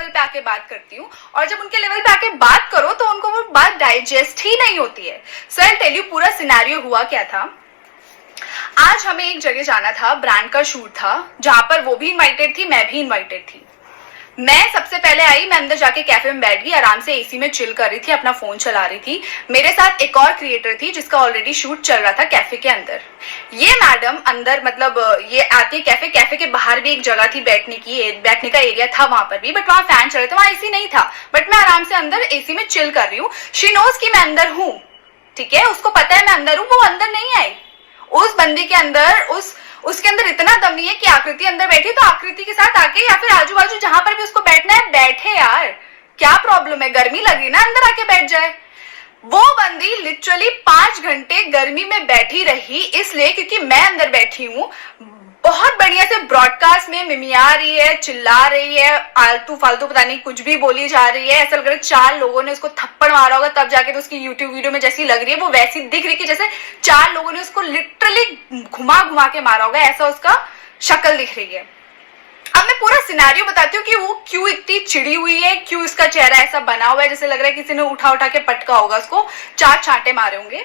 Level पे आके बात करती हूँ, और जब उनके लेवल पे आके बात करो तो उनको वो बात डाइजेस्ट ही नहीं होती है। सो आई टेल यू पूरा सिनेरियो हुआ क्या था। आज हमें एक जगह जाना था, ब्रांड का शूट था, जहां पर वो भी इनवाइटेड थी, मैं भी इनवाइटेड थी। मैं सबसे पहले आई, मैं अंदर जाके कैफे में बैठ गई, आराम से एसी में चिल कर रही थी, अपना फोन चला रही थी। मेरे साथ एक और क्रिएटर थी जिसका ऑलरेडी शूट चल रहा था कैफे के अंदर। ये मैडम अंदर मतलब ये आती है कैफे के बाहर भी एक जगह थी बैठने का एरिया था वहां पर भी, बट वहां फैन चल रहे थे, वहां एसी नहीं था, बट मैं आराम से अंदर एसी में चिल कर रही हूँ। शी नोज कि मैं अंदर हूँ, ठीक है, उसको पता है मैं अंदर हूँ, वो अंदर नहीं आई। उस बंदी के अंदर उसके अंदर इतना दम नहीं है कि आकृति अंदर बैठी तो आकृति के साथ आके या फिर आजू बाजू जहां पर भी उसको बैठना है बैठे। यार क्या प्रॉब्लम है, गर्मी लगी ना, अंदर आके बैठ जाए। वो बंदी लिटरली 5 घंटे गर्मी में बैठी रही, इसलिए क्योंकि मैं अंदर बैठी हूँ। बहुत बढ़िया से ब्रॉडकास्ट में मिमिया रही है, चिल्ला रही है, आलतू फालतू पता नहीं कुछ भी बोली जा रही है। ऐसा लग रहा है 4 लोगों ने उसको थप्पड़ मारा होगा तब जाके तो उसकी यूट्यूब वीडियो में जैसी लग रही है वो वैसी दिख रही है कि जैसे 4 लोगों ने उसको लिटरली घुमा घुमा के मारा होगा, ऐसा उसका शक्ल दिख रही है। अब मैं पूरा सिनेरियो बताती हूँ कि वो क्यों इतनी चिड़ी हुई है, क्यों इसका चेहरा ऐसा बना हुआ है जैसे लग रहा है किसी ने उठा उठा के पटका होगा, उसको 4 छांटे मारे होंगे।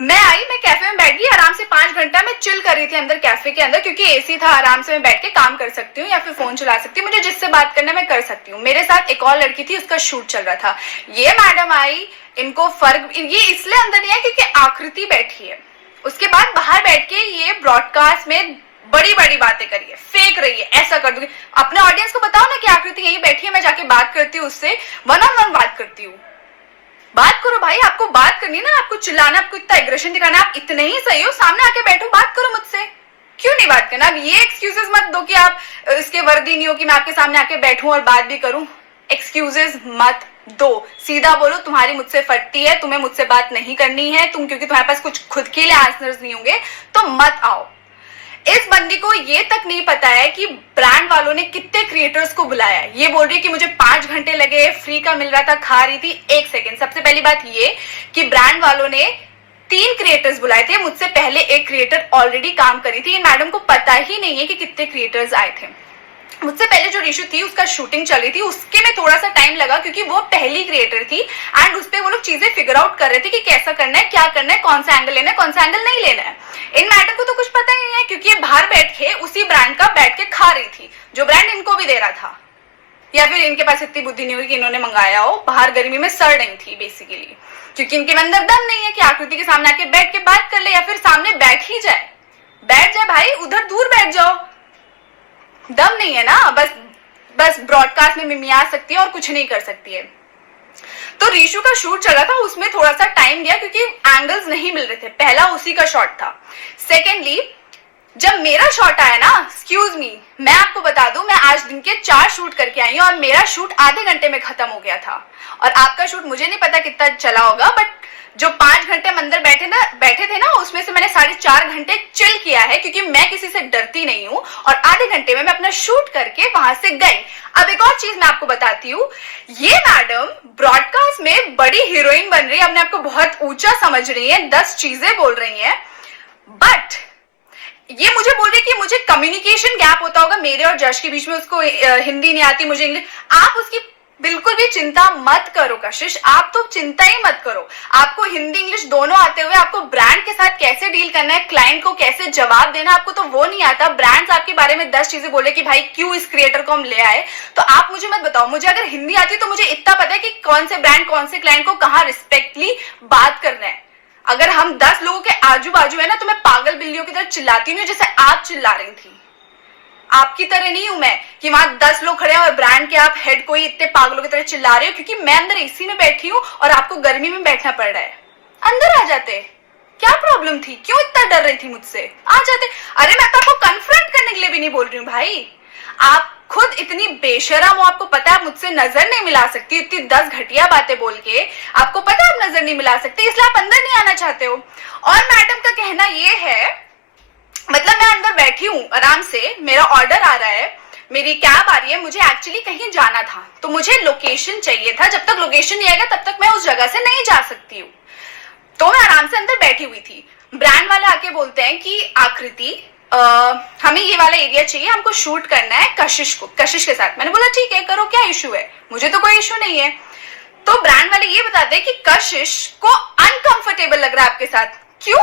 मैं आई, मैं कैफे में बैठ गई, आराम से 5 घंटा मैं चिल कर रही थी अंदर कैफे के अंदर, क्योंकि एसी था, आराम से मैं बैठ के काम कर सकती हूँ या फिर फोन चला सकती हूँ, मुझे जिससे बात करना मैं कर सकती हूँ। मेरे साथ एक और लड़की थी, उसका शूट चल रहा था। ये मैडम आई, इनको फर्क ये इसलिए अंदर नहीं है क्योंकि आकृति बैठी है। उसके बाद बाहर बैठ के ये ब्रॉडकास्ट में बड़ी बड़ी बातें करी है, फेंक रही है, ऐसा कर दूंगी। अपने ऑडियंस को बताओ ना कि आकृति यही बैठी है, मैं जाके बात करती हूँ उससे, 1-on-1 बात करती हूँ। बात करो भाई, आपको बात करनी है ना, आपको चिल्लाना, आपको इतना एग्रेशन दिखाना, आप इतने ही सही हो, सामने आके बैठो, बात करो मुझसे। क्यों नहीं बात करना? अब ये एक्सक्यूजेस मत दो कि आप इसके वर्दी नहीं हो कि मैं आपके सामने आके बैठूं और बात भी करूं। एक्सक्यूजेस मत दो, सीधा बोलो तुम्हारी मुझसे फटती है, तुम्हें मुझसे बात नहीं करनी है, तुम क्योंकि तुम्हारे पास कुछ खुद के लिए आंसर्स नहीं होंगे तो मत आओ। इस बंदी को ये तक नहीं पता है कि ब्रांड वालों ने कितने क्रिएटर्स को बुलाया है। ये बोल रही है कि मुझे 5 घंटे लगे, फ्री का मिल रहा था, खा रही थी। 1 सेकेंड, सबसे पहली बात ये कि ब्रांड वालों ने 3 क्रिएटर्स बुलाए थे, मुझसे पहले एक क्रिएटर ऑलरेडी काम करी थी। इन मैडम को पता ही नहीं है कि कितने क्रिएटर्स आए थे। मुझसे पहले जो रीशु थी उसका शूटिंग चली थी, उसके में थोड़ा सा टाइम लगा क्योंकि वो पहली क्रिएटर थी एंड उस पे वो लोग चीजें फिगर आउट कर रहे थे कि कैसा करना है, क्या करना है, कौन सा एंगल लेना है, कौन सा एंगल नहीं लेना है। इन मैडम को तो कुछ पता ही नहीं है क्योंकि ये बाहर बैठ के उसी ब्रांड का बैठ के खा रही थी जो ब्रांड इनको भी दे रहा था, या फिर इनके पास इतनी बुद्धि नहीं हुई कि इन्होंने मंगाया हो। बाहर गर्मी में सड़ रही थी बेसिकली, क्योंकि इनके अंदर दम नहीं है कि आकृति के सामने आके बैठ के बात कर ले या फिर सामने बैठ ही जाए। बैठ जाए भाई, उधर दूर बैठ जाओ, दम नहीं है ना, बस ब्रॉडकास्ट में मिमिया सकती है और कुछ नहीं कर सकती है। तो रीशु का शूट चला था, उसमें थोड़ा सा टाइम दिया क्योंकि एंगल्स नहीं मिल रहे थे। पहला उसी का शॉट था। सेकेंडली जब मेरा शॉट आया ना, एक्सक्यूज मी, मैं आपको बता दूं, मैं आज दिन के 4 शूट करके आई हूं और मेरा शूट आधे घंटे में खत्म हो गया था और आपका शूट मुझे नहीं पता कितना चला होगा, बट जो 5 घंटे हम अंदर बैठे थे ना, उसमें से मैंने 4.5 घंटे चिल किया है क्योंकि मैं किसी से डरती नहीं हूं और आधे घंटे में मैं अपना शूट करके वहां से गई। अब एक और चीज मैं आपको बताती हूँ, ये मैडम ब्रॉडकास्ट में बड़ी हीरोइन बन रही है, अपने आपको बहुत ऊंचा समझ रही है, 10 चीजें बोल रही है, बट ये मुझे बोल रही है कि मुझे कम्युनिकेशन गैप होता होगा मेरे और जश के बीच में, उसको हिंदी नहीं आती, मुझे इंग्लिश। आप उसकी बिल्कुल भी चिंता मत करो कशिश, आप तो चिंता ही मत करो। आपको हिंदी इंग्लिश दोनों आते हुए आपको ब्रांड के साथ कैसे डील करना है, क्लाइंट को कैसे जवाब देना, आपको तो वो नहीं आता। ब्रांड्स आपके बारे में 10 चीजें बोले कि भाई क्यों इस क्रिएटर को हम ले आए, तो आप मुझे मत बताओ। मुझे अगर हिंदी आती तो मुझे इतना पता है कि कौन से ब्रांड कौन से क्लाइंट को कहाँ रिस्पेक्टली बात करना है। अगर हम 10 लोगों के आजू बाजू है ना, तो मैं पागल बिल्लियों की तरह चिल्लाती हूँ जैसे आप चिल्ला रही थी। आपकी तरह नहीं हूं मैं कि वहां 10 लोग खड़े हैं और ब्रांड के आप हेड कोई इतने पागलों की तरह चिल्ला रहे हो, क्योंकि मैं अंदर एसी में बैठी हूँ और आपको गर्मी में बैठना पड़ रहा है। अंदर आ जाते, क्या प्रॉब्लम थी, क्यों इतना डर रही थी मुझसे, आ जाते। अरे मैं तो आपको कन्फ्रंट करने के लिए भी नहीं बोल रही हूँ भाई, आप खुद इतनी बेशरम हो, आपको पता है आप मुझसे नजर नहीं मिला सकती, इतनी 10 घटिया बातें बोल के आपको पता है आप नजर नहीं मिला सकती, इसलिए आप अंदर नहीं आना चाहते हो। और मैडम का कहना ये है, मतलब मैं अंदर बैठी हूँ आराम से, मेरा ऑर्डर आ रहा है, मेरी कैब आ रही है, मुझे एक्चुअली कहीं जाना था तो मुझे लोकेशन चाहिए था, जब तक लोकेशन नहीं आएगा तब तक मैं उस जगह से नहीं जा सकती हूँ। तो मैं आराम से अंदर बैठी हुई थी, ब्रांड वाले आके बोलते हैं कि आकृति हमें ये वाला एरिया चाहिए, हमको शूट करना है कशिश के साथ। मैंने बोला ठीक है करो, क्या इशू है, मुझे तो कोई इशू नहीं है। तो ब्रांड वाले ये बताते हैं कि कशिश को अनकंफर्टेबल लग रहा है आपके साथ। क्यों?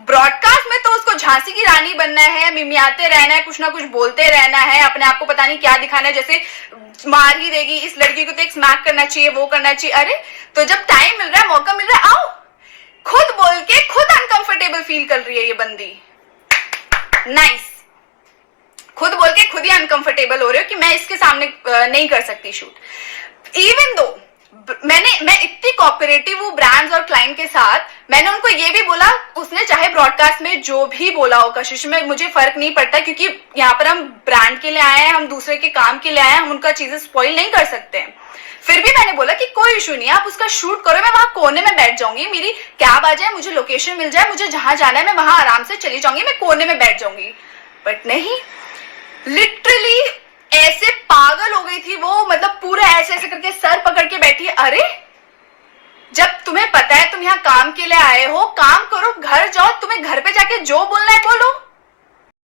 ब्रॉडकास्ट में तो उसको झांसी की रानी बनना है, मिमियाते रहना है, कुछ ना कुछ बोलते रहना है, अपने आप को पता नहीं क्या दिखाना है, जैसे मार ही देगी इस लड़की को, तो एक स्मैक करना चाहिए, वो करना चाहिए। अरे तो जब टाइम मिल रहा है, मौका मिल रहा है, आओ। खुद बोल के खुद अनकंफर्टेबल फील कर रही है ये बंदी। नाइस। खुद बोल के खुद ही अनकंफर्टेबल हो रहे हो कि मैं इसके सामने नहीं कर सकती शूट। इवन दो मैं इतनी कोऑपरेटिव हूँ ब्रांड्स और क्लाइंट के साथ, मैंने उनको ये भी बोला, उसने चाहे ब्रॉडकास्ट में जो भी बोला हो कशिश में, मुझे फर्क नहीं पड़ता, क्योंकि यहाँ पर हम ब्रांड के लिए आए हैं, हम दूसरे के काम के लिए आए हैं, हम उनका चीजें स्पॉइल नहीं कर सकते हैं। फिर भी मैंने बोला कि कोई इशू नहीं है, आप उसका शूट करो, मैं वहां कोने में बैठ जाऊंगी, मेरी कैब आ जाए, मुझे लोकेशन मिल जाए, मुझे जहां जाना है मैं वहां आराम से चली जाऊंगी, मैं कोने में बैठ जाऊंगी। बट नहीं, लिटरली ऐसे पागल हो गई थी वो, मतलब पूरा ऐसे ऐसे करके सर पकड़ के बैठी है। अरे जब तुम्हें पता है तुम यहाँ काम के लिए आए हो, काम करो, घर जाओ, तुम्हें घर पे जाके जो बोलना है बोलो।